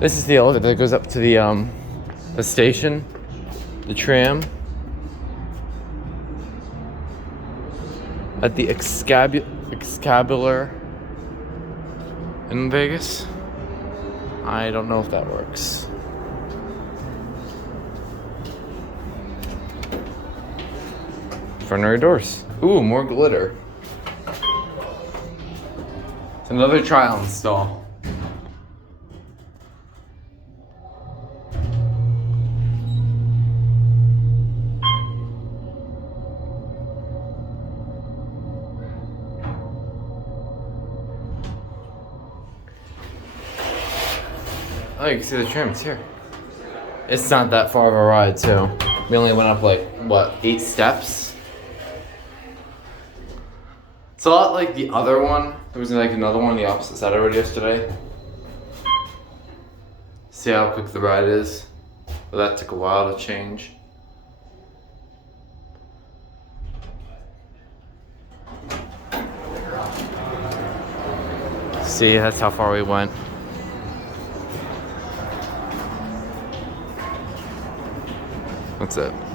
This is the elevator that goes up to the station, the tram. At the Excalibur in Vegas. I don't know if that works. Front rear doors. Ooh, more glitter. It's another trial install. Oh, you can see the tram, it's here. It's not that far of a ride, too. We only went up like, what, 8 steps? It's a lot like the other one. There was like another one on the opposite side I rode yesterday. See how quick the ride is? Well, that took a while to change. See, that's how far we went. That's it.